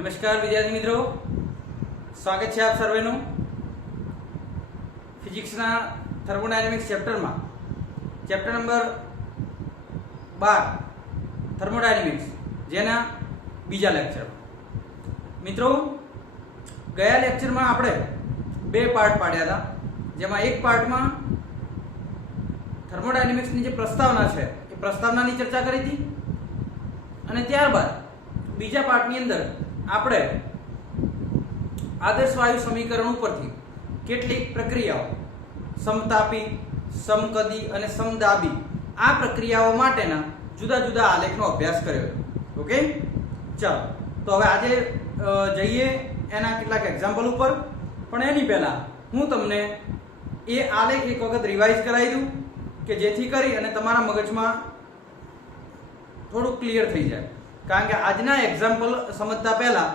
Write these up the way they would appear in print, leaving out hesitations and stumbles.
નમસ્કાર વિદ્યાર્થી મિત્રો, સ્વાગત છે આપ સર્વેનું ફિઝિક્સના થર્મોડાયનેમિક્સ ચેપ્ટરમાં, ચેપ્ટર નંબર 12 થર્મોડાયનેમિક્સ, જેના બીજા લેક્ચર. મિત્રો, ગયા લેક્ચરમાં આપણે બે પાર્ટ પાડ્યા હતા, જેમાં એક પાર્ટમાં થર્મોડાયનેમિક્સની જે પ્રસ્તાવના છે એ પ્રસ્તાવનાની ચર્ચા કરી હતી, અને ત્યારબાદ બીજા પાર્ટની અંદર આપણે આદર્શ વાયુ સમીકરણ ઉપરથી કેટલીક પ્રક્રિયાઓ, સમતાપી, સમકદી અને સમદાબી, આ પ્રક્રિયાઓ માટેના જુદા જુદા આલેખનો અભ્યાસ કર્યો. ઓકે, ચાલો તો હવે આજે જઈએ એના કેટલાક એક્ઝામ્પલ ઉપર. પણ એની પહેલા હું તમને એ આલેખ એક વખત રિવાઇઝ કરાવી દઉં કે જેથી કરી અને તમારા મગજમાં થોડું ક્લિયર થઈ જાય. કારણ કે આજના એક્ઝામ્પલ સમજતા પહેલા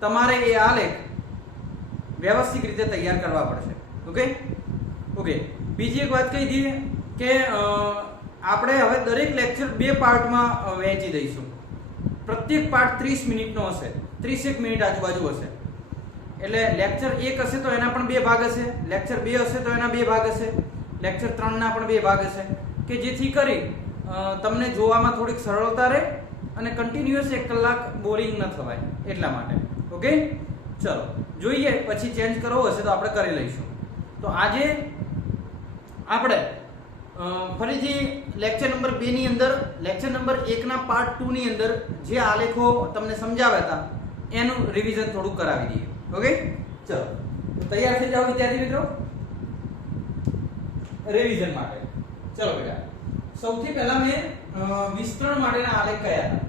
તમારે એ આલેખ વ્યવસ્થિત રીતે તૈયાર કરવા પડશે. ઓકે, બીજી એક વાત કહી દઈએ કે આપણે હવે દરેક લેક્ચર બે પાર્ટમાં વહેંચી દઈશું. પ્રત્યેક પાર્ટ 30 મિનિટનો હશે, 30 મિનિટ આજુબાજુ હશે. એટલે લેક્ચર 1 હશે તો એના પણ બે ભાગ હશે, લેક્ચર 2 હશે તો એના બે ભાગ હશે, લેક્ચર 3 ના પણ બે ભાગ હશે, કે જેથી કરી તમને જોવામાં થોડીક સરળતા રહે અને કન્ટિન્યુઅસ 1 કલાક બોરિંગ ન થવાય એટલા માટે. ઓકે, ચલો જોઈએ, પછી ચેન્જ કરવો હશે તો આપણે કરી લઈશું. તો આજે આપણે ફરીથી લેક્ચર નંબર 2 ની અંદર, લેક્ચર નંબર 1 ના પાર્ટ 2 ની અંદર જે આલેખો તમને સમજાવ્યા હતા એનું રિવિઝન થોડું કરાવી દઈએ. ઓકે, ચલો તો તૈયાર થઈ જાઓ વિદ્યાર્થી મિત્રો રિવિઝન માટે. ચલો બેટા, સૌથી પહેલા મેં વિસ્તરણ માટેના આલેખ કયા હતા?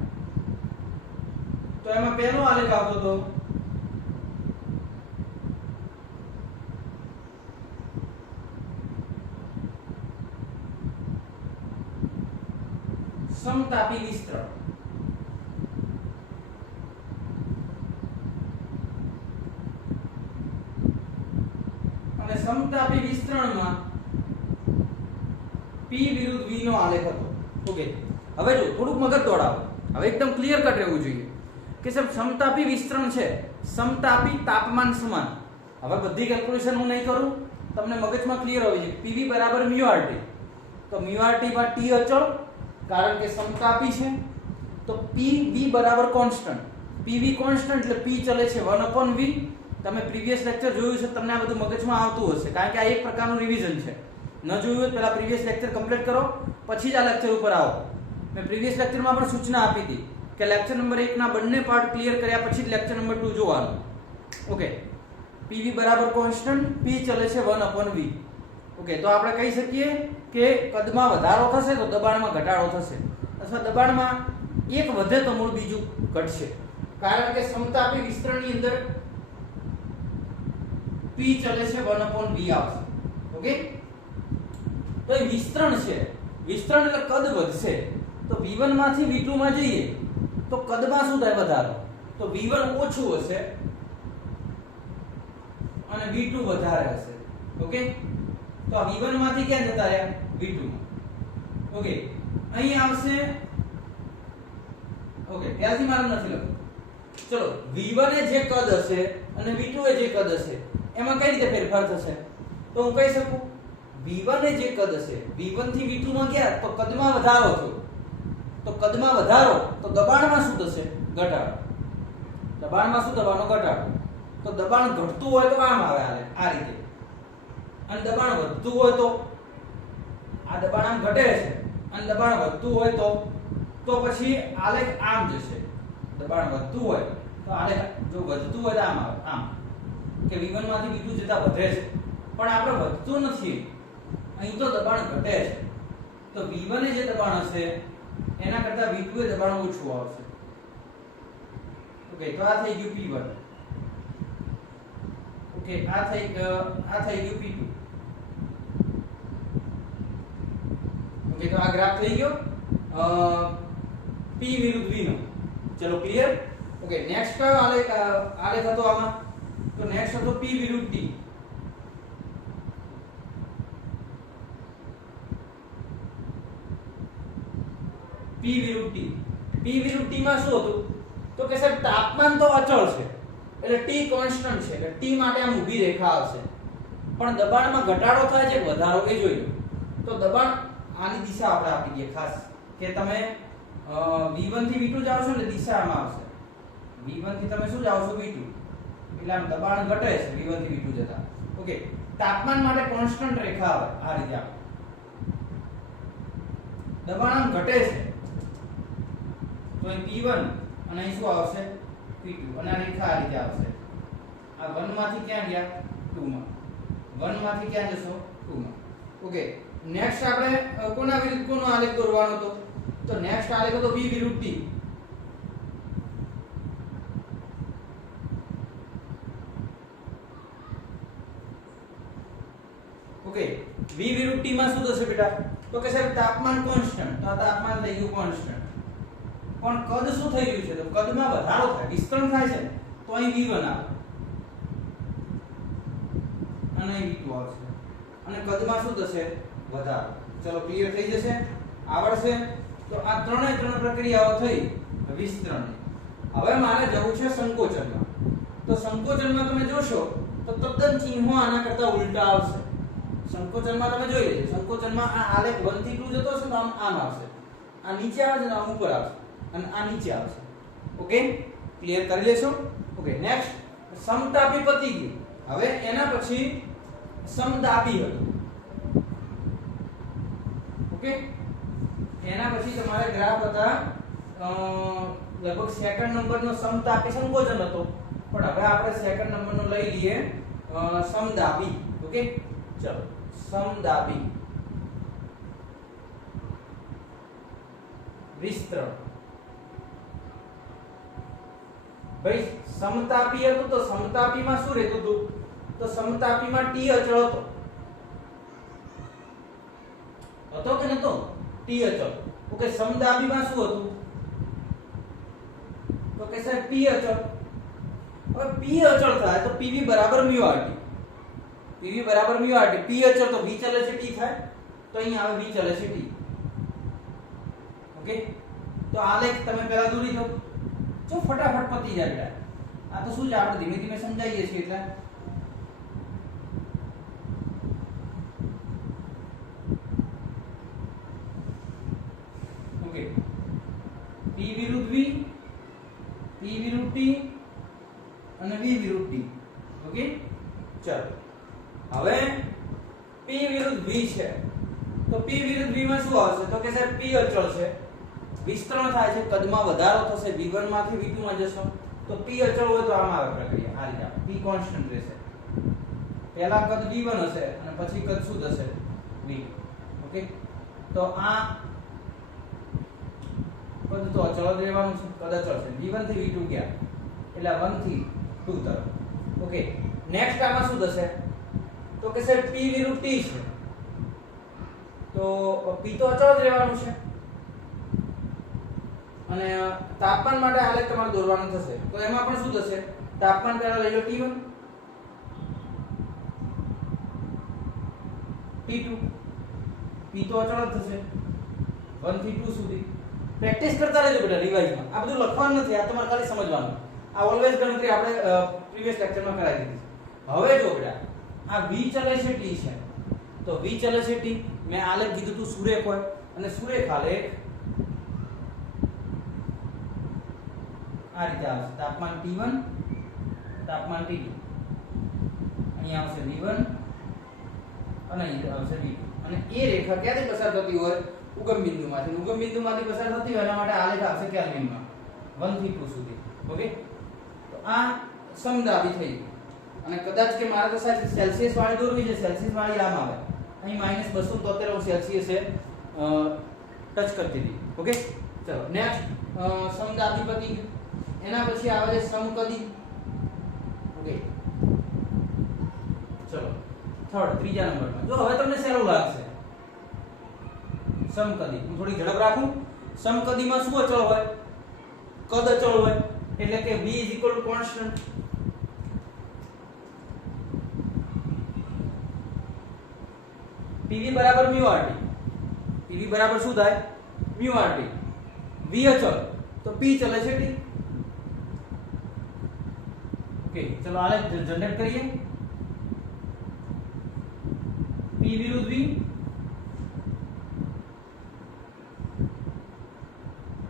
તો એમાં પહેલો આલેખ આવતો હતો સમતાપી વિસ્તરણ. અને સમતાપી વિસ્તરણમાં P વિરુદ્ધ V નો આલેખ હતો. ઓકે, હવે જો થોડુંક મગજ દોડાવો, હવે એકદમ ક્લિયર કટ રહેવું જોઈએ કે સર સમતાપી વિસ્તરણ છે, સમતાપી તાપમાન સમાન. હવે બધી કેલ્ક્યુલેશન હું નહીં કરું, તમને મગજમાં ક્લિયર હોવી જોઈએ. PV બરાબર μRT, તો μRT માં T અચળ, કારણ કે સમતાપી છે. તો PV બરાબર કોન્સ્ટન્ટ, PV કોન્સ્ટન્ટ એટલે P ચલે છે 1/V. તમે પ્રીવિયસ લેક્ચર જોયું છે, તમને આ બધું મગજમાં આવતું હશે, કારણ કે આ એક પ્રકારનું રિવિઝન છે. ન જોયું હોય પહેલા પ્રીવિયસ લેક્ચર કમ્પ્લીટ કરો, પછી જ આ લેક્ચર ઉપર આવો. મેં પ્રીવિયસ લેક્ચરમાં પણ સૂચના આપી હતી કે લેક્ચર નંબર 1 ના બંને પાર્ટ ક્લિયર કર્યા પછી જ લેક્ચર નંબર 2 જોવાનું. ઓકે, PV બરાબર કોન્સ્ટન્ટ, P ચલે છે 1/V. ઓકે, તો આપણે કહી શકીએ કે કદમાં વધારો થશે તો દબાણમાં ઘટાડો થશે, અથવા દબાણમાં એક વધે તો મૂળ બીજું ઘટશે, કારણ કે સમતાપી વિસ્તરણની અંદર P ચલે છે 1/V આવશે. ઓકે, તો એ વિસ્તરણ છે, વિસ્તરણ એટલે કદ વધશે. તો V1 માંથી V2 માં જઈએ તો કદમાં શું થાય? વધારો. તો V1 ઓછું હશે અને V2 વધારે હશે. ઓકે, તો આ V1 માંથી ક્યાં જતા રહ્યા? V2 માં. ઓકે, અહીં આવશે. ઓકે, ત્યાંથી મારે નથી લખવું. ચલો, V1 એ જે કદ હશે અને V2 એ જે કદ હશે એમાં કઈ રીતે ફેરફાર થશે? તો હું કહી શકું V1 એ જે કદ હશે, V1 થી V2 માં ગયા તો કદમાં વધારો થયો. તો કદમાં વધારો તો દબાણમાં શું થશે? ઘટાડો. દબાણમાં શું થવાનો? ઘટાડો. તો દબાણ ઘટતું હોય તો આમ આવે આ રીતે, અને દબાણ વધતું હોય તો આ દબાણ આમ ઘટે છે, અને દબાણ વધતું હોય તો પછી આલેખ આમ જશે. દબાણ વધતું હોય તો આલેખ જો વધતું હોય તો આમ આવે, આમ કે V1 માંથી V2 જતા વધે છે. પણ આપણે વધતું નથી, અહીં તો દબાણ ઘટે છે. તો V1 એ જે દબાણ હશે એના કરતા V2 એ દબાણ ઓછું આવશે. ઓકે, તો આ થઈ ગયું P1. ઓકે, આ થઈ ગયું P2. ઓકે, તો આ ગ્રાફ થઈ ગયો P વિરુદ્ધ V નો. ચલો, ક્લિયર? ઓકે, નેક્સ્ટ કયો આલેખ હતો આમાં? તો નેક્સ્ટ હતો P વિરુદ્ધ T. P વિરુદ્ધ T. P વિરુદ્ધ T માં શું હતું? તો તો કે સાહેબ તાપમાન તો અચળ છે એટલે T કોન્સ્ટન્ટ છે એટલે T માટે આમ ઊભી રેખા આવશે, પણ દબાણમાં ઘટાડો થાય છે કે વધારો એ જોઈ લો. તો દબાણ આની દિશા આપણે આપી દઈએ ખાસ કે તમે V1 થી V2 જાવ છો એટલે દિશા આમાં આવશે. V1 થી તમે શું જાવ છો V2 એટલે આમ દબાણ ઘટે છે V1 થી V2 જતા. ઓકે, તાપમાન માટે કોન્સ્ટન્ટ રેખા આવે આ રીતે આવે. દબાણ આમ ઘટે છે તો અહીં P1 અને અહીં શું આવશે P2 અને આ રેખા આ રીતે આવશે. આ 1 માંથી ક્યાં ગયા 2 માં, 1 માંથી ક્યાં જશો 2 માં. ઓકે, નેક્સ્ટ આપણે કોના વિરુદ્ધ કોનો આલેખ દોરવાનો હતો? તો નેક્સ્ટ આલેખ હતો V વિરુદ્ધ T. ઓકે, V વિરુદ્ધ T માં શું થશે બેટા? તો કે સાહેબ તાપમાન કોન્સ્ટન્ટ, તો આ તાપમાન થઈ ગયું કોન્સ્ટન્ટ, પણ કદ શું થઈ રહ્યું છે? તો કદમાં વધારો થાય, વિસ્તરણ થાય છે તો અહીં V1 આવે અને અહીં V2 આવશે અને કદમાં શું થશે? વધારો. ચલો ક્લિયર થઈ જશે, આવડશે. તો આ ત્રણ પ્રક્રિયાઓ થઈ વિસ્તરણની. હવે મારે જવું છે સંકોચનમાં. તો સંકોચનમાં તમે જોશો તો તદ્દન ચિહ્નો આના કરતા ઉલટા આવશે. સંકોચનમાં તમે જોઈ લેજો, સંકોચનમાં આ આલેખ 1 થી 2 જતો હશે તો આમ આવશે, આ નીચે આવે છે આમ ઉપર આવશે અને આ નીચે આવશે. ઓકે, ક્લિયર કરી લેશો. ઓકે, નેક્સ્ટ સમતાપી પતી ગયું. હવે એના પછી સમદાબી હતું. ઓકે, એના પછી તમારે ગ્રાફ હતા લગભગ સેકન્ડ નંબરનો સમતાપી સંકોચન હતો, પણ હવે આપણે સેકન્ડ નંબરનો લઈ લઈએ સમદાબી. ઓકે, ચલો સમદાબી વિસ્તરણ. ભાઈ સમતાપી હતું તો સમતાપીમાં શું રહેતું હતું? તો સમતાપીમાં T અચળ હતો કે નતો? T અચળ. ઓકે, સમદાબીમાં શું હતું? તો કે સાહેબ P અચળ. હવે P અચળ થાય તો PV બરાબર μ RT. PV બરાબર μ RT. P અચળ તો V ચલે છે T થાય, તો અહીં આવે V ચલે છે T. ઓકે, તો આલેખ તમે પહેલા દોરી દો. જો ફટાફટ પતી જાય બેટા. આ તો શું છે આપણે ધીમે ધીમે સમજાવીએ છીએ એટલે. ઓકે, P વિરુદ્ધ V, P વિરુદ્ધ T અને V વિરુદ્ધ T. ઓકે, ચાલો હવે P વિરુદ્ધ V છે તો P વિરુદ્ધ V માં શું આવશે? તો કે સાહેબ P અચળ છે, વિસ્તરણ થાય છે, કદમાં વધારો થશે, V1 માંથી V2 માં જશો તો P અચળ હોય તો આમ આવે પ્રક્રિયા આ રીતે. P કોન્સ્ટન્ટ રહેશે, પહેલા કદ V1 હશે અને પછી કદ શું થશે? V. ઓકે, તો આ કદ તો અચળ જ રહેવાનું છે, કદ અચળ છે. V1 થી V2 ગયા એટલે 1 થી 2 તરફ. ઓકે, નેક્સ્ટ આમાં શું થશે? તો કે સાહેબ P વિરુદ્ધ T છે તો P તો અચળ જ રહેવાનું છે અને તાપમાન માટે આલેખ તમારે દોરવાનું થશે. તો એમાં પણ શું થશે? તાપમાન પહેલા લઈ લો T1, T2. P તો અચળ જ થશે 1 થી 2 સુધી. પ્રેક્ટિસ કરતા રહેજો બેટા રિવાઇઝમાં. આ બધું લખવાનું નથી, આ તમારે ખાલી સમજવાનું. આ ઓલવેઝ ગણતરી આપણે પ્રીવિયસ લેક્ચરમાં કરાવી દીધી. હવે જો બેટા આ V ચલે છે T છે તો V ચલે છે T. મેં આલેખ કીધું તું સુરેખ હોય અને સુરેખ આલેખ આ રીતે આવશે. તાપમાન T1, તાપમાન T2. અહીં આવશે V1 અને અહીં આવશે V2 અને એ રેખા ક્યાંથી પસાર થતી હોય? ઉગમ બિંદુમાંથી. ઉગમ બિંદુમાંથી પસાર થતી હોય એના માટે આલેખ આવશે કેલ્વિનમાં 1 થી 2 સુધી. ઓકે, તો આ સમદાબી થઈ ગયું. અને કદાચ કે મારે તો સાહેબ સેલ્સિયસ વાળી દોરવી છે, સેલ્સિયસ વાળી આમ આવે, અહીં -273 હું સેલ્સિયસે ટચ કરતી હતી. ઓકે, ચલો નેક્સ્ટ સમદાબી પતી ગયું. એના પછી આવે છે સમકદી. ઓકે, ચલો થર્ડ ત્રીજા નંબરમાં જો હવે તમને સહેલું લાગશે. સમકદી હું થોડી ઝડપ રાખું. સમકદીમાં શું અચળ હોય? કદ અચળ હોય એટલે કે V કોન્સ્ટન્ટ. PV બરાબર μ RT. PV બરાબર શું થાય? μ RT. V અચળ તો P ચલે છે T. ઓકે ચલો આલેખ જનરેટ કરીએ. P વિરુદ્ધ V,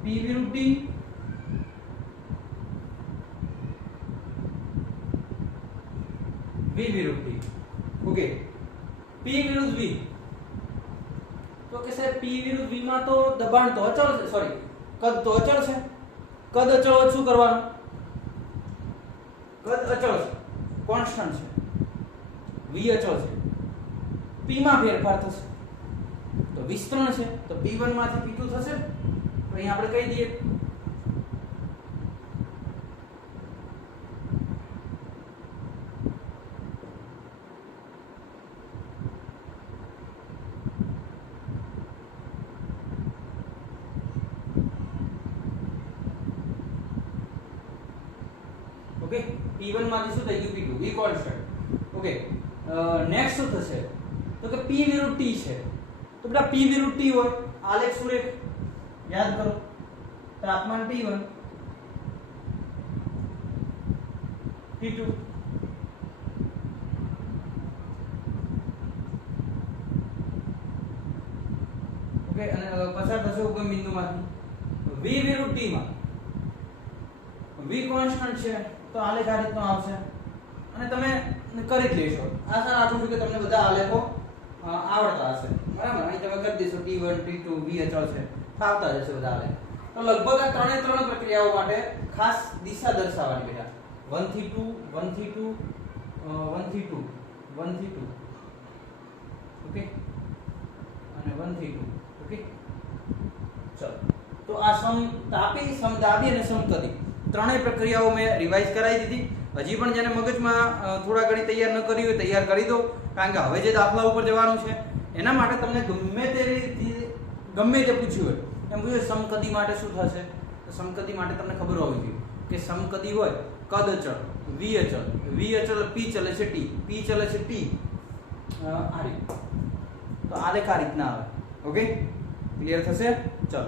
P વિરુદ્ધ T, V વિરુદ્ધ T. ઓકે P વિરુદ્ધ V તો કે સાહેબ P વિરુદ્ધ V માં તો દબાણ તો અચળ છે, સોરી કદ તો અચળ છે. કદ અચળ હોય શું કરવાનું? કદ અચળ છે, કોન્સ્ટન્ટ છે, V અચળ છે, P માં ફેરફાર થશે તો વિસ્તરણ છે તો P1 માંથી P2 થશે. તો અહીં આપણે કહી દઈએ ઓકે. P1 માંથી શું થઈ ગયું? P2, V constant. Okay next શું થશે તો કે P વિરુદ્ધ T છે તો બેટા P વિરુદ્ધ T હોય આલેખ સુરેખ યાદ કરો. તાપમાન T1, T2, ઓકે અને પસાર થશે ઉગમ બિંદુમાંથી. V વિરુદ્ધ T માં V કોન્સ્ટન્ટ છે તો આલેખ આ રીતનો આવશે અને તમે કરી જ લેશો. આશા રાખું છું કે તમને બધા આલેખો આવડતા હશે, બરાબર. અહીં તમે કરી દેશો T1, T2, V અચળ છે, ફાવતા જશે બધા આલેખ. તો લગભગ આ ત્રણ પ્રક્રિયાઓ માટે ખાસ દિશા દર્શાવવાની બેટા. 1 થી 2, 1 થી 2, 1 થી 2, 1 થી 2, ઓકે અને 1 થી 2, ઓકે. ચલો તો આ સમતાપી, સમદાબી અને સમકદી ત્રણેય પ્રક્રિયાઓ મેં રિવાઇઝ કરાવી દીધી. હજી પણ જેને મગજમાં થોડા ઘણી તૈયાર ન કરી હોય તૈયાર કરી દો, કારણ કે હવે જે દાખલા ઉપર જવાનું છે એના માટે તમને ગમે તે પૂછ્યું હોય એમ પૂછ્યું સમકદી માટે શું થશે તો સમકદી માટે તમને ખબર હોવી જોઈએ કે સમકદી હોય કદ અચળ, V અચળ, V અચળ P ચલે છે T, P ચલે છે T, આ રીતે. તો આલેખ આ રીતના આવે. ઓકે ક્લિયર થશે? ચલો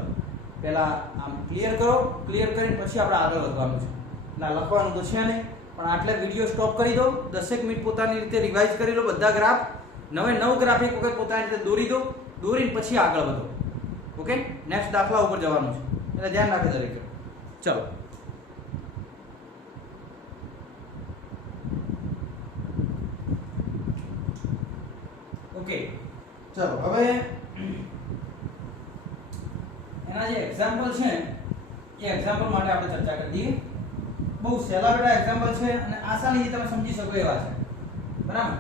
પહેલા આમ ક્લિયર કરો, ક્લિયર કરીને પછી આપણે આગળ વધવાનું છે. એટલે લખવાનું તો છે નહીં પણ આટલે વિડિયો સ્ટોપ કરી દો, 10 મિનિટ પોતાની રીતે રિવાઇઝ કરી લો બધા ગ્રાફ. નવ ગ્રાફ એક વખત પોતાની રીતે દોરી દો, દોરીને પછી આગળ વધો. ઓકે નેક્સ્ટ દાખલા ઉપર જવાનું છે એટલે ધ્યાન રાખે દરેક. ચલો ઓકે ચલો હવે એના જે એક્ઝામ્પલ છે એ એક્ઝામ્પલ માટે આપણે ચર્ચા કરી દઈએ. બહુ સહેલા બેટા એક્ઝામ્પલ છે અને આસાનીથી તમે સમજી શકો એવા છે, બરાબર.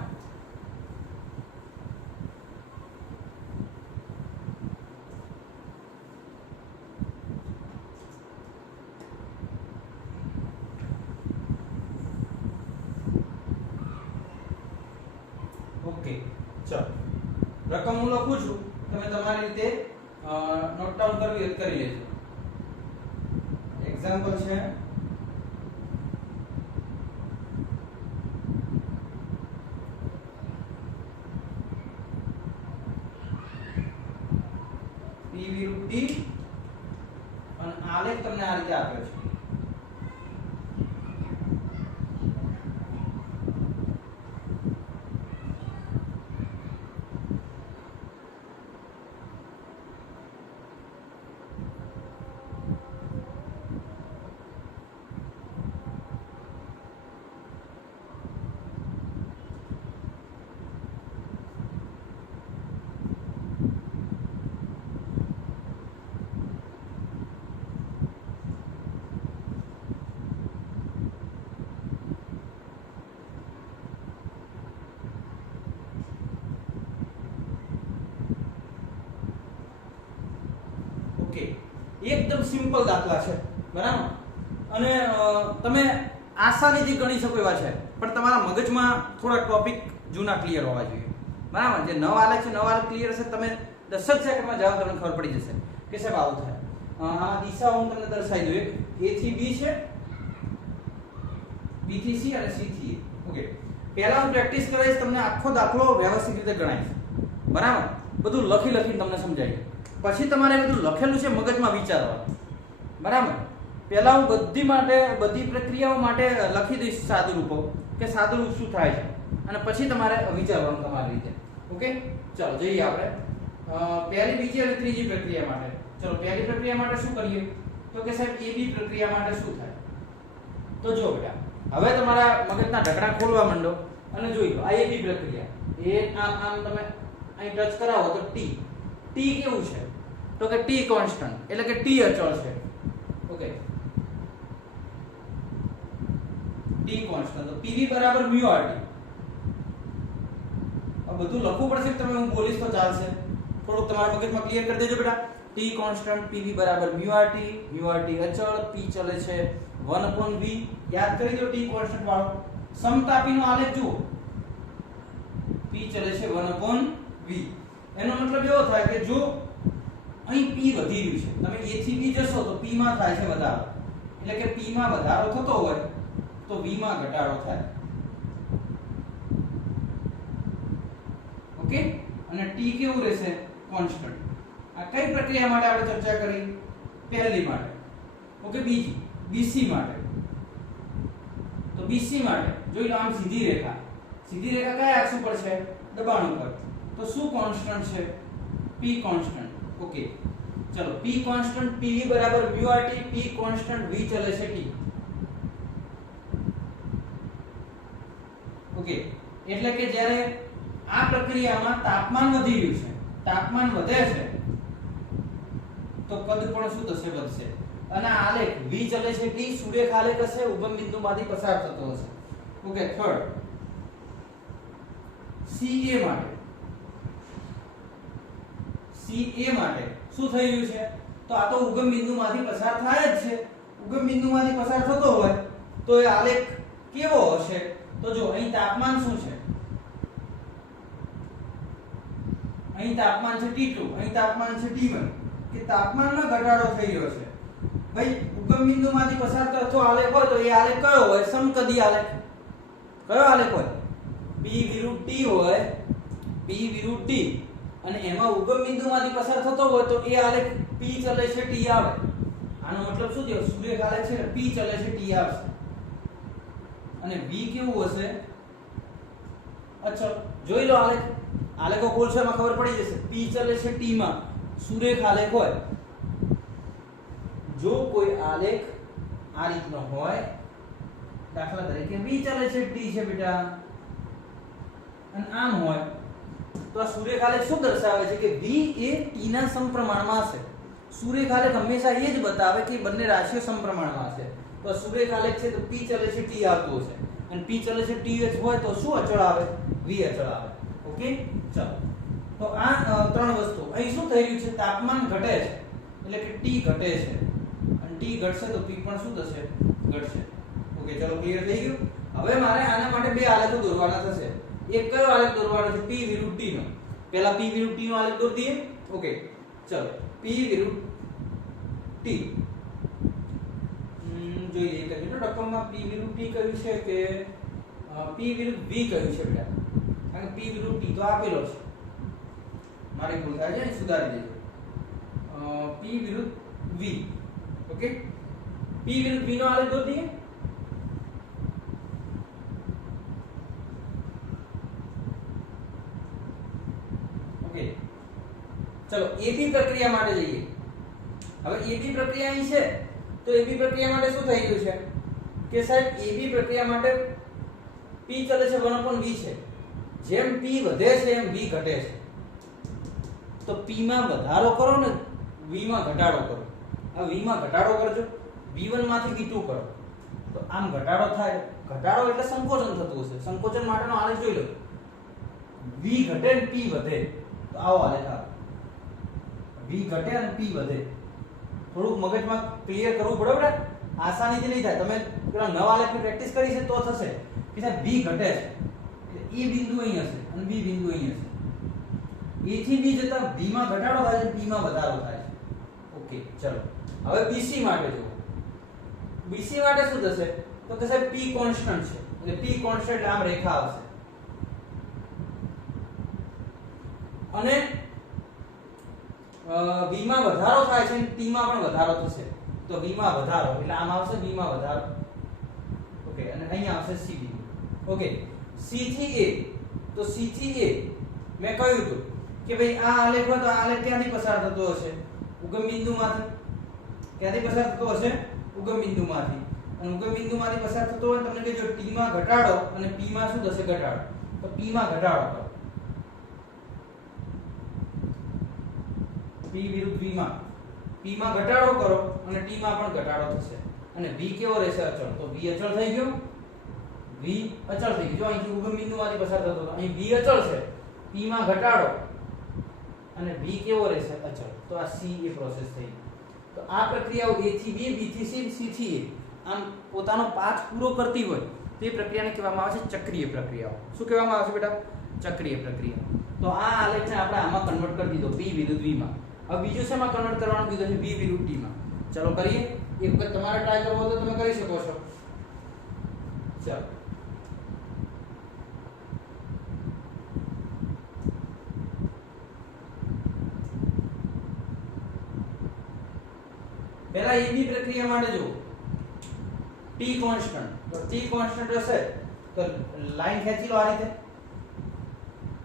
ઓકે ચલો રકમ હું લખું છું, તમે તમારી રીતે નોટ ડાઉન કરી લેજો. એક્ઝામ્પલ છે P વિરુદ્ધ T અને આલેખ તમને આ રીતે આપ્યો છે. એકદમ સિમ્પલ દાખલા છે, બરાબર. અને તમે આસાનીથી ગણી શકો એવા છે પણ તમારા મગજમાં થોડા ટોપિક જૂના ક્લિયર હોવા જોઈએ, બરાબર. જે નવા આલેખ છે નવા આલેખ ક્લિયર હશે તમે 10 જ સેકન્ડમાં જવાબ તમને ખબર પડી જશે કે સાહેબ આવું થાય. આમાં દિશા હું તમને દર્શાવી દઉં. એક A થી B છે, B થી C અને C થી A. ઓકે પહેલા હું પ્રેક્ટિસ કરાવીશ, તમને આખો દાખલો વ્યવસ્થિત રીતે ગણાવીશ, બરાબર. બધું લખીને તમને સમજાવીશ. પછી તમારે બધું લખેલું છે મગજમાં વિચારવાનું, બરાબર. પહેલા હું બધી પ્રક્રિયાઓ માટે લખી દઈશ સાદુરૂપો કે સાદુરૂપ શું થાય છે અને પછી તમારે વિચારવાનું તમારી રીતે. ઓકે, ચાલો જોઈએ આપણે પહેલી, બીજી અને ત્રીજી પ્રક્રિયા માટે. ચલો પહેલી પ્રક્રિયા માટે શું કરીએ તો કે સાહેબ AB પ્રક્રિયા માટે શું થાય. તો જો બેટા હવે તમારા મગજના ઢકણા ખોલવા માંડો અને જોઈ લો આ AB પ્રક્રિયા. એ આમ તમે અહીં ટચ કરાવો તો T કેવું છે તો કે T કોન્સ્ટન્ટ એટલે કે T અચળ છે. ઓકે, T કોન્સ્ટન્ટ તો PV બરાબર mu RT. આ બધું લખવું પડશે તમે હું બોલીશ તો ચાલશે. થોડુંક તમારા મગજમાં ક્લિયર કરી દેજો બેટા. T કોન્સ્ટન્ટ PV બરાબર mu RT અચળ, P ચલે છે 1/v. યાદ કરી દો T કોન્સ્ટન્ટ વાળો. સમતાપીનો આલેખ જુઓ, P ચલે છે 1/v. એનો મતલબ એવો થાય કે જો અહીં P વધી રહ્યું છે, તમે A થી B જશો તો P માં થાય છે વધારો, એટલે કે P માં વધારો થતો હોય તો V માં ઘટાડો થાય. ઓકે, અને T કેવું રહેશે કોન્સ્ટન્ટ. આ કઈ પ્રક્રિયા માટે આપણે ચર્ચા કરી? પહેલી માટે. ઓકે, બીજી BC માટે. તો BC માટે જોઈ લો આમ સીધી રેખા કયા અક્ષ ઉપર છે? દબાણ ઉપર. તો શું કોન્સ્ટન્ટ છે? P constant. ઓકે, ચલો P કોન્સ્ટન્ટ PV બરાબર mu RT, P constant V ચલે છે T. ઓકે, એટલે કે જ્યારે આ પ્રક્રિયામાં તાપમાન વધી રહ્યું છે, તાપમાન વધે છે તો કદ પણ શું થશે? વધશે. અને આ આલેખ V ચલે છે T, સુરેખ આલેખ હશે, ઉગમ બિંદુમાંથી પસાર થતો હશે. ઓકે, થર્ડ CA માટે. CA માટે શું થઈ રહ્યું છે? તો આ તો ઉગમ બિંદુમાંથી પસાર થાય જ છે. ઉગમ બિંદુમાંથી પસાર થતો હોય તો એ આલેખ કેવો હશે? તો જો અહીં તાપમાન શું છે? અહીં તાપમાન છે T2, અહીં તાપમાન છે T1. કે તાપમાનમાં ઘટાડો થઈ રહ્યો છે. ભાઈ ઉગમ બિંદુમાંથી પસાર થતો આલેખ હોય તો એ આલેખ કયો હોય? સમકદી આલેખ. કયો આલેખ હોય? P વિરુદ્ધ T હોય, P વિરુદ્ધ T. અને એમાં ઉગમ બિંદુમાંથી પસાર થતો હોય તો એ આલેખ P ચલે છે T આવે. આનો મતલબ શું થયો? સુરેખ આલેખ છે ને P ચલે છે T આવશે. અને V કેવું હશે? અચળ. જોઈ લો આલેખો ખોલશો એમાં ખબર પડી જશે. P ચલે છે T માં, સુરેખ આલેખ હોય. જો કોઈ આલેખ આ રીતનો હોય, દાખલા તરીકે V ચલે છે T છે બેટા, અને આમ હોય તો આ સુરેખ આલેખ શું દર્શાવે છે? કે V એ T ના સમપ્રમાણમાં હશે. સુરેખ આલેખ હંમેશા એ જ બતાવે કે બંને રાશિઓ સમપ્રમાણમાં હશે. તો આ સુરેખ આલેખ છે તો P ચલે છે T આવતું હશે, અને P ચલે છે TH હોય તો શું અચળ આવે? V અચળ આવે. ઓકે, ચલો તો આ ત્રણ વસ્તુ. અહીં શું થઈ રહ્યું છે? તાપમાન ઘટે છે એટલે કે T ઘટે છે, અને T ઘટશે તો P પણ શું થશે? ઘટશે. ઓકે, ચલો ક્લિયર થઈ ગયું. હવે મારે આના માટે બે આલેખો દોરવાના થશે. એક કયો આલેખ દોરવાનો છે? P વિરુદ્ધ T નો. પહેલા P વિરુદ્ધ T નો આલેખ દોરી દઈએ. ઓકે, ચલો P વિરુદ્ધ T. જોઈએ એક મિનિટ, રકમમાં P વિરુદ્ધ T કયું છે કે P વિરુદ્ધ V કયું છે બેટા? કારણ કે P વિરુદ્ધ T તો આપેલો છે. મારી ભૂલ થાય છે ને, સુધારી દેજો. P વિરુદ્ધ V. ઓકે, P વિરુદ્ધ V નો આલેખ દોરી દઈએ. ઓકે, ચલો AB પ્રક્રિયા માટે જઈએ. હવે AB પ્રક્રિયા અહીં છે તો AB પ્રક્રિયા માટે શું થઈ ગયું છે કે સાહેબ AB પ્રક્રિયા માટે P ચલે છે 1/v છે. જેમ P વધે છે એમ V ઘટે છે. તો P માં વધારો કરો ને V માં ઘટાડો કરો. આ V માં ઘટાડો કરજો, V1 માંથી V2 કરો તો આમ ઘટાડો થાય. ઘટાડો એટલે સંકોચન થતું હશે. સંકોચન માટેનો આલેખ જોઈ લો. V ઘટે ને P વધે તો આવો આલેખ આવે. V ઘટે અને P વધે. થોડુંક મગજમાં ક્લિયર કરવું પડે બરાબર. આસાનીથી નહીં થાય. તમે પેલા નવા આલેખની પ્રેક્ટિસ કરી છે તો થશે કે સાહેબ V ઘટે છે એટલે A બિંદુ અહીં હશે અને B બિંદુ અહીં હશે. A થી B જતા V માં ઘટાડો થાય છે, P માં વધારો થાય છે. ઓકે, ચલો હવે BC માટે જુઓ. BC માટે શું થશે તો કે સાહેબ P કોન્સ્ટન્ટ છે એટલે P કોન્સ્ટન્ટ એટલે આમ રેખા આવશે અને V માં વધારો થાય છે અને T માં પણ વધારો થશે. તો v માં વધારો એટલે આમ આવશે v માં વધારો. ઓકે અને અહીંયા આવશે c બિંદુ. ઓકે c થી a તો c થી a મેં કહ્યું હતું કે ભાઈ આ આલેખ હોય તો આ આલેખ ક્યાંથી પસાર થતો હશે? ઉગમ બિંદુમાંથી. ક્યાંથી પસાર થતો હશે? ઉગમ બિંદુમાંથી. અને ઉગમ બિંદુમાંથી પસાર થતો હોય તમને કે જો t માં ઘટાડો અને p માં શું થશે? ઘટાડો. તો p માં ઘટાડો કરો. p વિરુદ્ધ v માં. p માં ઘટાડો કરો અને t માં પણ ઘટાડો થશે. અને v કેવો રહેશે? અચળ. તો v અચળ થઈ ગયો. v અચળ થઈ ગયો. જો અહીંથી ઉગમ બિંદુમાંથી પસાર થતો હતો અહીં v અચળ છે. p માં ઘટાડો અને v કેવો રહેશે? અચળ. તો આ c એ પ્રોસેસ થઈ. તો આ પ્રક્રિયાઓ a થી b, b થી c, c થી a આમ પોતાનો પાથ પૂરો કરતી હોય તે પ્રક્રિયાને કહેવામાં આવે છે ચક્રીય પ્રક્રિયાઓ. શું કહેવામાં આવે છે બેટા? ચક્રીય પ્રક્રિયા. તો આ આલેખને આપણે આમાં કન્વર્ટ કરી દીધો p વિરુદ્ધ v માં. હવે બીજું શેમાં કન્વર્ટ કરવાનું કીધું છે? v વિરુદ્ધ t માં. ચલો કરીએ. એક વખત તમારે ટ્રાય કરવો હોય તો તમે કરી શકો છો. ચાલો પહેલા a ની પ્રક્રિયા માટે જો t કોન્સ્ટન્ટ. તો t કોન્સ્ટન્ટ હશે તો લાઈન ખેંચી લો આ રીતે.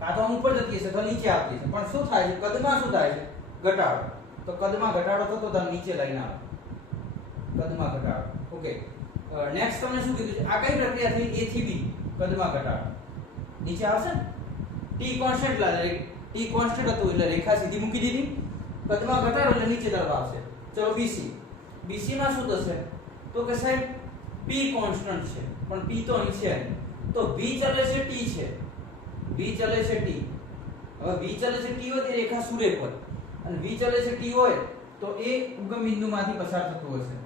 કાં તો આમ ઉપર જતી હશે તો નીચે આવતી છે. પણ શું થાય છે? કદમાં શું થાય છે? ઘટાડો. તો કદમાં ઘટાડો થતો તો નીચે લાઈન આવે. કદમાં ઘટાડો. ઓકે નેક્સ્ટ તમને શું કીધું છે? આ કઈ પ્રક્રિયા થઈ? a થી b કદમાં ઘટાડો. નીચે આવશે ને? t કોન્સ્ટન્ટ t કોન્સ્ટન્ટ હતું એટલે રેખા સીધી મૂકી દીધી. કદમાં ઘટાડો એટલે નીચે તરફ આવશે. ચલો bc. bc માં શું થશે? તો કે સાહેબ p કોન્સ્ટન્ટ છે પણ p તો અહીં છે. તો v ચલે છે t છે. v ચલે છે t. હવે v ચલે છે t હોય તે રેખા સુરેખ હોય અને v ચલે છે t હોય તો એ ઉગમ બિંદુમાંથી પસાર થતું હશે.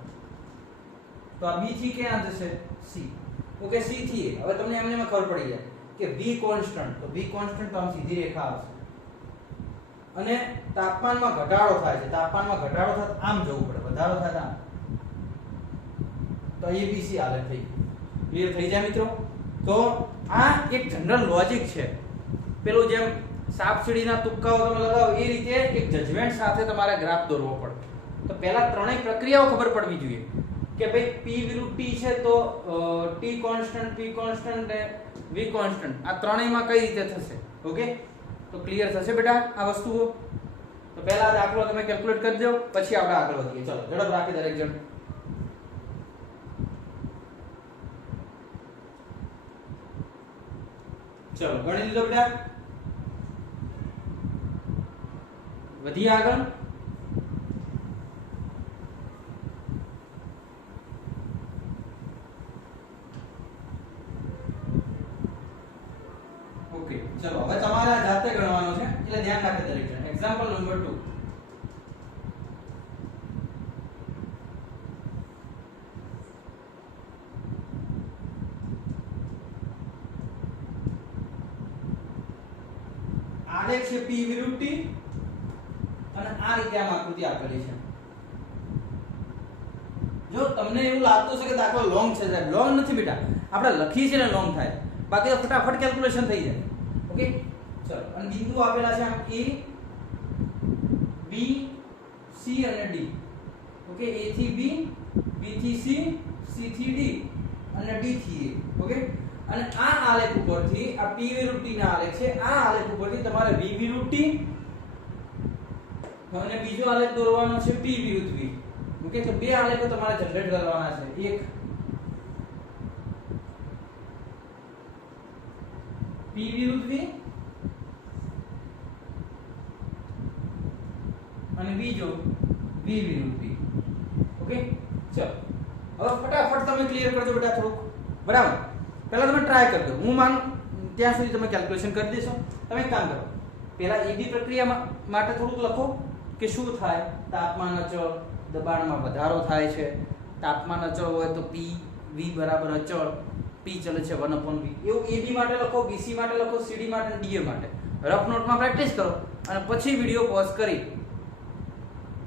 તો આ b થી ક્યાં જશે? c. ઓકે c થી a. હવે તમને એમને ખબર પડી જાય કે v કોન્સ્ટન્ટ. તો v કોન્સ્ટન્ટ તો આમ સીધી રેખા આવશે. અને તાપમાનમાં ઘટાડો થાય છે. તાપમાનમાં ઘટાડો થાય આમ જવું પડે. વધારો થાય આમ. તો abc હાલત થઈ. ક્લિયર થઈ જાય મિત્રો? તો આ એક જનરલ લોજિક છે. પેલું જેમ સાપસીડીના તુક્કાઓ તમે લગાવો એ રીતે એક જજમેન્ટ સાથે તમારે ગ્રાફ દોરવો પડે. તો પહેલા ત્રણેય પ્રક્રિયાઓ ખબર પડવી જોઈએ કે ભાઈ p વિરુદ્ધ t છે તો t કોન્સ્ટન્ટ, p કોન્સ્ટન્ટ ને v કોન્સ્ટન્ટ આ ત્રણેયમાં કઈ રીતે થશે? ઓકે તો ક્લિયર થશે બેટા આ વસ્તુઓ? તો પહેલા આ દાખલો તમે કેલ્ક્યુલેટ કરી દો પછી આપણે આગળ વધીએ. ચલો ઝડપ રાખી દરેક જણ. ચલો ગણી લીધો બેટા? વધીએ આગળ. ઓકે ચલો હવે તમારે જાતે ગણવાનું છે એટલે ધ્યાન રાખી દરેક જણ. Example number 2. આલેખ છે p વિરુદ્ધ t અને આ રીતે આમ આકૃતિ આપેલી છે. જો તમને એવું લાગતું છે કે દાખલો લોંગ છે, સાહેબ લોંગ નથી બેટા. આપણે લખીએ છીએ ને લોંગ થાય, બાકી તો ફટાફટ કેલ્ક્યુલેશન થઈ જાય. ઓકે ચલો અને બિંદુ આપેલા છે આમ a b c અને d. ઓકે a થી b, b થી c, c થી d અને d થી a. ઓકે અને આ આલેખ ઉપરથી આ p વિરુદ્ધ t ના આલેખ છે. આ આલેખ ઉપરથી તમારે v વિરુદ્ધ t અને બીજો આલેખ દોરવાનો છે p વિરુદ્ધ v. ઓકે તો બે આલેખો તમારે જનરેટ કરવાના છે. એક p વિરુદ્ધ v અને બીજો v વિરુદ્ધ v. ઓકે ચલો હવે ફટાફટ તમે ક્લિયર કરજો બેટા થોડુંક. બરાબર પહેલા તમે ટ્રાય કરી દો. હું માનું ત્યાં સુધી તમે કેલ્ક્યુલેશન કરી દેશો. તમે એક કામ કરો, પહેલા ab પ્રક્રિયા માટે થોડુંક લખો કે શું થાય. તાપમાન અચળ, દબાણમાં વધારો થાય છે. તાપમાન અચળ હોય તો p v બરાબર અચળ, p ચલે છે 1/v. એવું ab માટે લખો, bc માટે લખો, cd માટે અને da માટે. રફ નોટમાં પ્રેક્ટિસ કરો અને પછી વિડિયો પોઝ કરી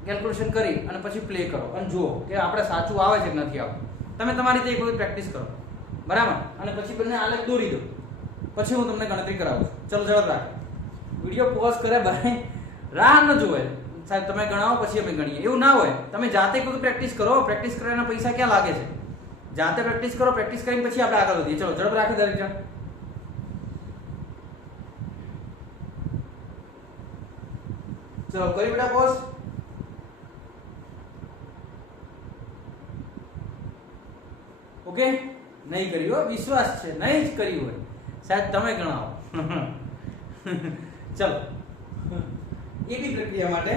કેલ્ક્યુલેશન કરી અને પછી પ્લે કરો અને જુઓ કે આપણે સાચું આવે છે કે નથી આવતું. તમે તમારી રીતે એક વખત પ્રેક્ટિસ કરો. બરાબર અને પછી બંને આલેખ દોરી દો. પછી હું તમને ગણતરી કરાવું છું. ચલો ઝડપ રાખો. વિડિયો પોઝ કરે ભાઈ, રાહ ન જોવે. સાહેબ તમે ગણાવો પછી અમે ગણીએ, એવું ના હોય. તમે જાતે કોઈ પ્રેક્ટિસ કરો, પ્રેક્ટિસ કરવાના પૈસા ક્યાં લાગે છે? જાતે પ્રેક્ટિસ કરો, પ્રેક્ટિસ કરીને પછી આપણે આગળ વધીએ. ચલો ઝડપ રાખે દરેક જણ. ચલો કરી બેટા પોઝ. ઓકે, નહીં કર્યું હો, વિશ્વાસ છે નહીં જ કર્યું હોય. સાહેબ તમે ગણાવો. ચલો એબી પ્રક્રિયા માટે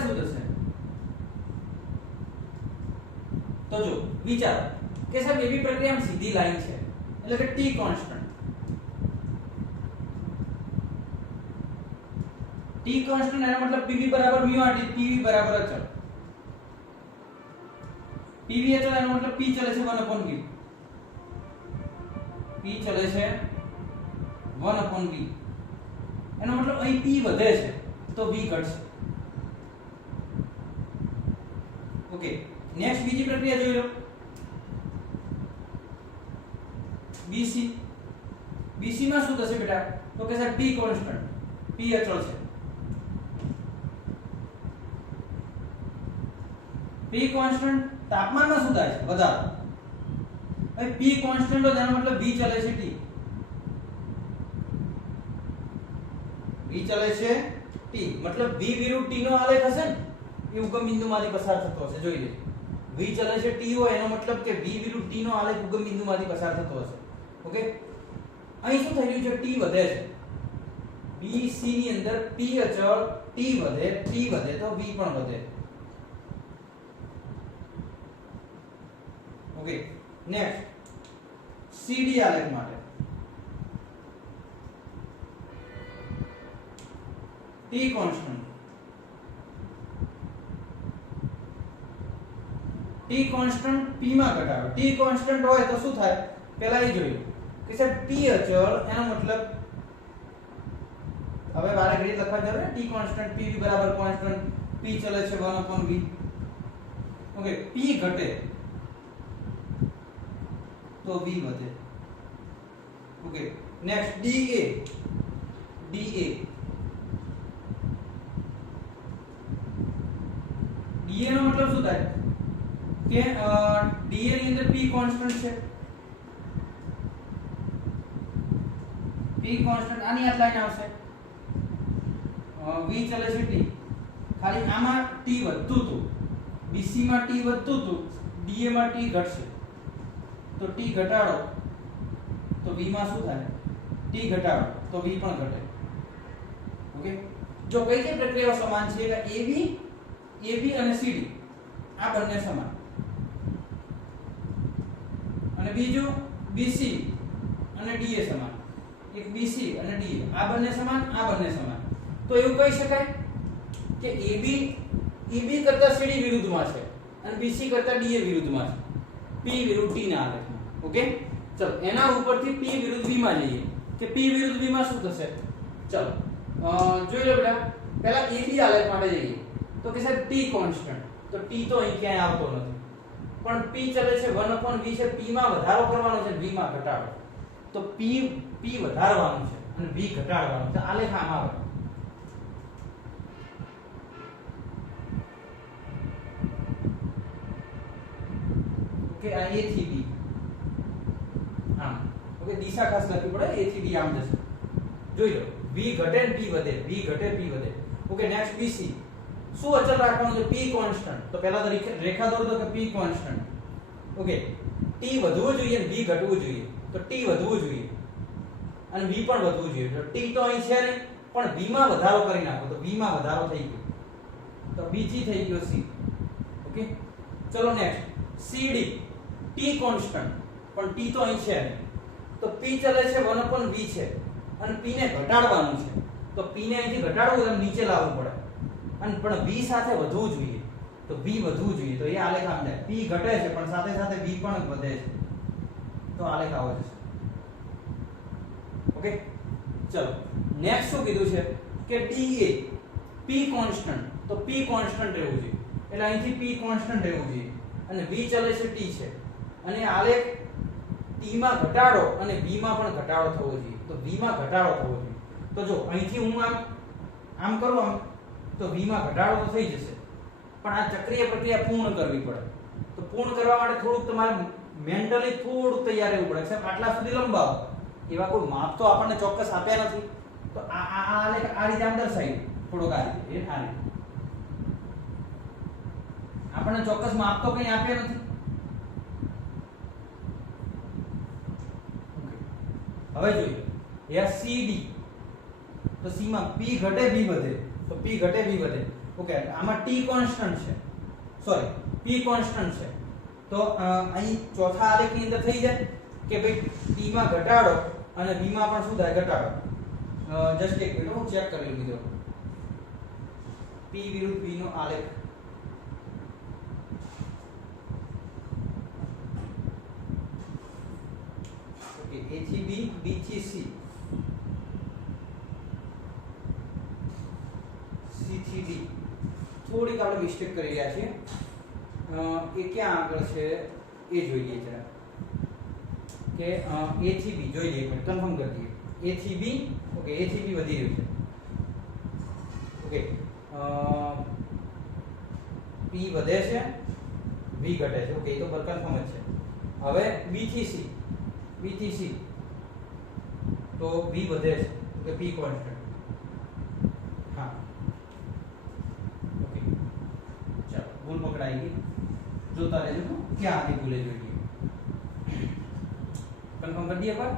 શું થશે? તો જો વિચારો કે સાહેબ એબી પ્રક્રિયામાં સીધી લાઈન છે એટલે કે ટી કોન્સ્ટન્ટ. ટી કોન્સ્ટન્ટ એનો મતલબ પીવી બરાબર મ્યુ આર પીવી બરાબર અચળ. પીવી અચળ એનો મતલબ પી ચલે છે 1/v. પી ચલે છે 1/v. એનો મતલબ અહીં પી વધે છે તો v ઘટશે. ઓકે, નેક્સ્ટ બીજી પ્રક્રિયા જોઈ લો. બીસી. બીસી માં શું થશે બેટા? તો કે સાહેબ p કોન્સ્ટન્ટ, p અચળ છે. p કોન્સ્ટન્ટ તાપમાનમાં શું થાય છે? વધારો. હવે p કોન્સ્ટન્ટ હોય એનો મતલબ v ચલે છે t. v ચલે છે t મતલબ v વિરુદ્ધ t નો આલેખ હશે ને એ ઉગમ બિંદુમાંથી પસાર થતો હશે. જોઈ લેજો, v ચલે છે t હોય એનો મતલબ કે v વિરુદ્ધ t નો આલેખ ઉગમ બિંદુમાંથી પસાર થતો હશે. ઓકે, અહીં શું થઈ રહ્યું છે? t વધે છે. BC ની અંદર p અચળ, t વધે તો v પણ વધે. ઓકે, નેક્સ્ટ CD આલેખ માટે T constant. T constant P માં ઘટાડો. T કોન્સ્ટન્ટ હોય તો શું થાય? પહેલા એ જોયું કે સાહેબ T અચળ એનો મતલબ હવે વારે ઘડી લખવા જરૂર ને. T કોન્સ્ટન્ટ PV બરાબર કોન્સ્ટન્ટ P ચલે છે 1/v. ઓકે, P ઘટે તો v વધે. Okay, next DA. DA નો મતલબ શું થાય કે DA ની અંદર p કોન્સ્ટન્ટ છે. p કોન્સ્ટન્ટ આની આ લાઈન આવશે. v ચલે છે t. ખાલી આમાં t વધતું હતું, BC માં t વધતું હતું, DA માં t ઘટશે. તો t ઘટાડો તો v માં શું થાય? t ઘટાડો તો v પણ ઘટે. ઓકે, જો કઈ કઈ પ્રક્રિયાઓ સમાન છે કે AB અને CD આ બંને સમાન, અને બીજું BC અને DA સમાન. એક BC અને DA આ બંને સમાન, આ બંને સમાન. તો એવું કહી શકાય કે AB કરતા CD વિરુદ્ધમાં છે અને BC કરતા DA વિરુદ્ધમાં છે. P વિરુદ્ધ T ના આલેખમાં. ઓકે, ચલો એના ઉપરથી P વિરુદ્ધ V માં જઈએ કે P વિરુદ્ધ V માં શું થશે. ચલો જોઈ લો બેટા. પહેલા AB આલેખ માટે જઈએ તો કે સાહેબ T કોન્સ્ટન્ટ. તો T તો અહીં ક્યાંય આવતો નથી, પણ P ચલે છે 1/v છે. P માં વધારો કરવાનો છે, V માં ઘટાડો. તો P વધારવાનું છે અને V ઘટાડવાનું છે. આલેખ આમ આવે. ઓકે, આ A થી B આમ. ઓકે, દિશા ખાસ લખવી પડે. A થી B આમ જશે. જોઈ લો, V ઘટે ને P વધે, V ઘટે P વધે. Okay, next BC. શું અચળ રાખવાનું છે? P constant. તો પહેલા તો રેખા દોરો તો કે P કોન્સ્ટન્ટ. ઓકે, T વધવું જોઈએ અને V ઘટવું જોઈએ. તો T વધવું જોઈએ અને V પણ વધવું જોઈએ. તો T તો અહીં છે નહીં, પણ V માં વધારો કરી નાખો તો V માં વધારો થઈ ગયો. તો BC થઈ ગયો C. ઓકે, ચલો નેક્સ્ટ CD. T કોન્સ્ટન્ટ પણ T તો અહીં છે નહીં. તો P ચલે છે 1/v છે અને P ને ઘટાડવાનું છે. તો P ને અહીંથી ઘટાડવું એટલે નીચે લાવવું પડે અને પણ V સાથે વધવું જોઈએ. તો V વધવું જોઈએ. તો એ આલેખ આમ જાય. P ઘટે છે પણ સાથે સાથે V પણ વધે છે. તો આલેખ આવો છે. ઓકે, ચલો નેક્સ્ટ શું કીધું છે કે DA. P constant. તો P કોન્સ્ટન્ટ રહેવું જોઈએ એટલે અહીંથી P કોન્સ્ટન્ટ રહેવું જોઈએ અને V ચલે છે T છે અને આલેખ T માં ઘટાડો અને V માં પણ ઘટાડો થવો જોઈએ. તો V માં ઘટાડો થવો જોઈએ. તો જો અહીંથી હું આમ આમ કરો આમ તો v માં ઘટાડો તો થઈ જશે, પણ આ ચક્રીય પ્રક્રિયા પૂર્ણ કરવી પડે. તો પૂર્ણ કરવા માટે થોડુંક તમારે મેન્ટલી થોડુંક તૈયાર રહેવું પડે. સાહેબ આટલા સુધી લંબાવો, એવા કોઈ માપ તો આપણને ચોક્કસ આપ્યા નથી. તો આ આલેખ આ રીતે આમ દર્શાવી થોડુંક આ રીતે આ રીતે આપણને ચોક્કસ માપ તો કંઈ આપ્યા નથી. હવે જોઈએ SCD, તો C માં P ઘટે V વધે, તો P ઘટે V વધે. ઓકે, આમાં T કોન્સ્ટન્ટ છે, સોરી P કોન્સ્ટન્ટ છે. તો અહીં ચોથા આલેખની અંદર થઈ જાય કે ભાઈ T માં ઘટાડો અને V માં પણ શું થાય ઘટાડો. જસ્ટ એક મિનિટ હું ચેક કરી લીધો. P વિરુદ્ધ V નો આલેખ. ઓકે, A થી B, B થી C, C થી D. થોડીક આપણે મિસ્ટેક કરી રહ્યા છીએ. એ ક્યાં આગળ છે એ જોઈ લઈએ જરા કે A થી B જોઈ લઈએ, કન્ફર્મ કરી દઈએ. A થી B, ઓકે, A થી B વધી રહ્યું છે. ઓકે, P વધે છે, V ઘટે છે. ઓકે, એ તો કન્ફર્મ જ છે. હવે B થી C, B થી C તો V વધે છે, કે P કોન્સ્ટન્ટ. હા, ઓકે, ચાલો ભૂલ પકડાઈ ગઈ. જોતા રહેજો તો ક્યાં આની ભૂલે જોઈએ. કન્ફર્મ કરી દઈએ પર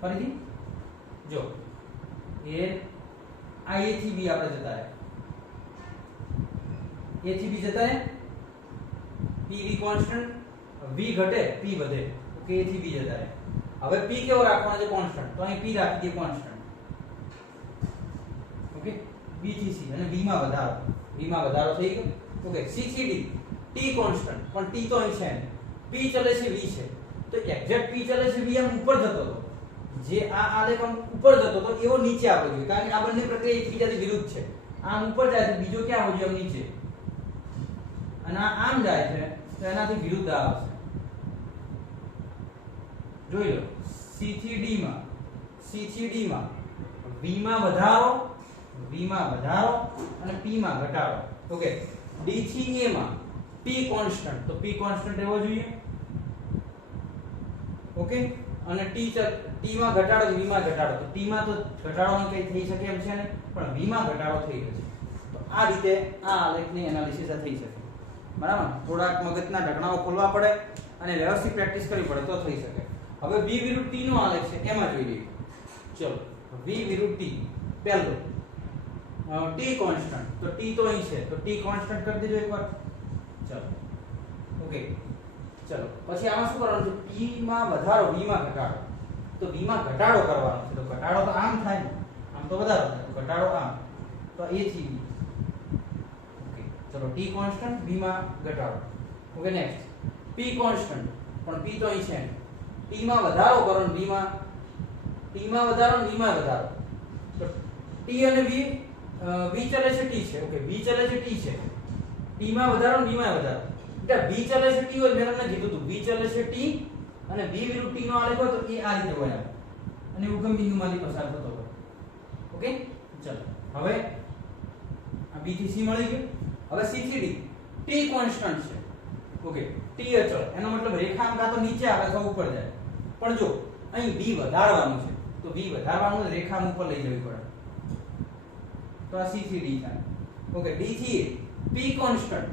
ફરીથી જો એ આ A થી B આપણે જતા રહે, A થી B જતા રહે, PV કોન્સ્ટન્ટ, V ઘટે P વધે. ઓકે, A થી B જતા રહે. હવે P કેવો રાખવાનો છે કોન્સ્ટન્ટ, તો અહીં P રાખી દઈએ કોન્સ્ટન્ટ. ઓકે, B થી C અને V માં વધારો, V માં વધારો થઈ ગયો. ઓકે, C થી D T કોન્સ્ટન્ટ, પણ T તો અહીં છે નહીં. P ચલે છે V છે, તો એક્ઝેક્ટ P ચલે છે V આમ ઉપર જતો હતો, જે આ આલેખ આમ ઉપર જતો હતો એવો નીચે આવવો જોઈએ, કારણ કે આ બંને પ્રક્રિયા એકબીજાથી વિરુદ્ધ છે. આમ ઉપર જાય છે, બીજો ક્યાં આવવો જોઈએ આમ નીચે, અને આ આમ જાય છે તો એનાથી વિરુદ્ધ આવશે. જોઈ લો, C થી D માં, C થી D માં V માં વધારો, V માં વધારો અને P માં ઘટાડો. ઓકે, D થી A માં P કોન્સ્ટન્ટ, તો P કોન્સ્ટન્ટ રહેવો જોઈએ. ઓકે, અને T માં ઘટાડો, V માં ઘટાડો, તો T માં તો ઘટાડો કઈ થઈ શકે એમ છે ને, પણ V માં ઘટાડો થઈ ગયો છે. તો આ રીતે આ આલેખની એનાલિસિસ થઈ શકે. બરાબર, થોડાક મગજના ઢકણાઓ ખોલવા પડે અને વ્યવસ્થિત પ્રેક્ટિસ કરવી પડે તો થઈ શકે. હવે V વિરુદ્ધ T નો આલેખ છે, એમાં જોઈ લઈએ. ચલો, V વિરુદ્ધ T. પહેલો T કોન્સ્ટન્ટ, તો T તો અહીં છે, તો T કોન્સ્ટન્ટ કરી દેજો એકવાર. ચલો, ઓકે, ચલો પછી આમાં શું કરવાનું છે, P માં વધારો, V માં ઘટાડો. તો V માં ઘટાડો કરવાનો છે, તો ઘટાડો તો આમ થાય ને, આમ તો વધારો થાય, તો ઘટાડો આમ, તો A થી B. ઓકે, ચલો T કોન્સ્ટન્ટ, V માં ઘટાડો. ઓકે, નેક્સ્ટ P કોન્સ્ટન્ટ, પણ P તો અહીં છે ને, T માં વધારો કરો ને V માં, T માં વધારો ને V માં વધારો. તો T અને V, V ચલે છે T છે. ઓકે, V ચલે છે T છે, T માં વધારો ને V માં વધારો. એટલે V ચલે છે T હોય, મેં તમને કીધું હતું V ચલે છે T અને V વિરુદ્ધ T નો આલેખ હોય તો એ આ રીતે હોય અને ઉગમ બિંદુમાંથી પસાર થતો હોય. ઓકે, ચલો હવે આ B થી C મળી ગયું. હવે C થી D T કોન્સ્ટન્ટ છે. ઓકે, T અચળ, એનો મતલબ રેખા આમ કાં તો નીચે આવે અથવા ઉપર જાય. પણ જો અહીં V વધારવાનું છે, તો V વધારવાનું રેખા ઉપર લઈ જવી પડે, તો આ C થી D થાય. ઓકે, D થી P કોન્સ્ટન્ટ,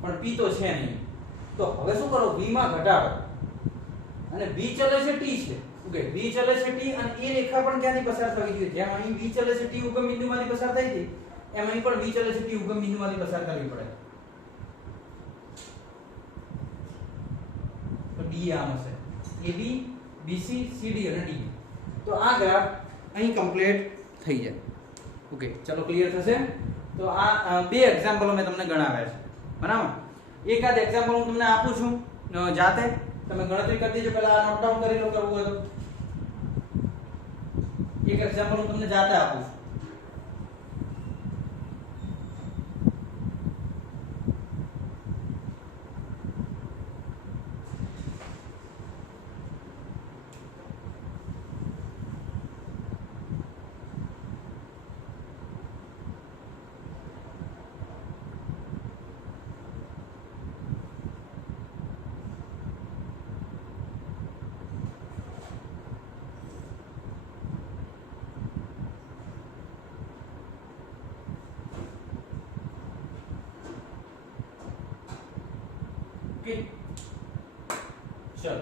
પણ P તો છે નહીં, તો હવે શું કરો, V માં ઘટાડો અને V ચલે છે T છે. ઓકે, V ચલે છે T અને એ રેખા પણ ક્યાંથી પસાર થવી જોઈએ, જેમ અહીં V ચલે છે T ઉગમ બિંદુમાંથી પસાર થઈ હતી, એમ અહીં પણ V ચલે છે T ઉગમ બિંદુમાંથી પસાર કરવી પડે. તો D આમ હશે, AB, BC, CD અને D. તો આ ગ્રાફ અહીં કમ્પ્લીટ થઈ જાય. ઓકે, ચલો ક્લિયર થશે. તો આ બે એક્ઝામ્પલો મેં તમને ગણાવ્યા છે. બરાબર, એકાદ એક્ઝામ્પલ હું તમને આપું છું જાતે, તમે ગણતરી કરી દેજો. પહેલા નોટ ડાઉન કરી લો કરવું હોય તો. એક એક્ઝામ્પલ હું તમને જાતે આપું છું. ઓકે ચલો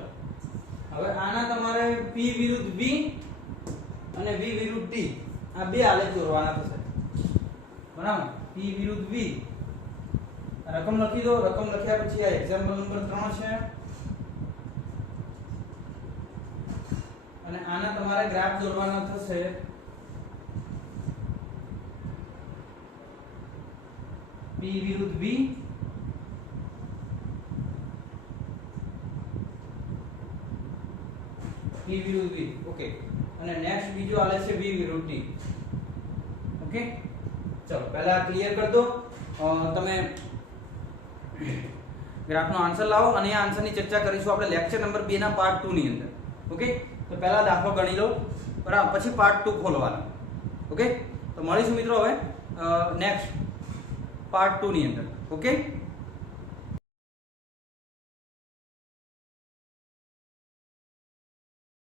હવે આના તમારે P વિરુદ્ધ V અને V વિરુદ્ધ T આ બે આલેખ દોરવાના થશે બરાબર P વિરુદ્ધ V રકમ લખી દો રકમ લખ્યા પછી આ એક્ઝામ્પલ નંબર 3 છે અને આના તમારે ગ્રાફ દોરવાના થશે P વિરુદ્ધ V P વિરુદ્ધ V ઓકે અને નેક્સ્ટ બીજો આલે છે V વિરુદ્ધ T ઓકે ચલો પહેલા ક્લિયર કરી દો તમે ગ્રાફનો આન્સર લાવો અને આ આન્સરની ચર્ચા કરીશું આપણે લેક્ચર નંબર 2 ના પાર્ટ 2 ની અંદર ઓકે તો પહેલા દાખલો ગણી લો બરાબર પછી પાર્ટ 2 ખોલવાનો ઓકે તો મળીશું મિત્રો હવે નેક્સ્ટ પાર્ટ 2 ની અંદર ઓકે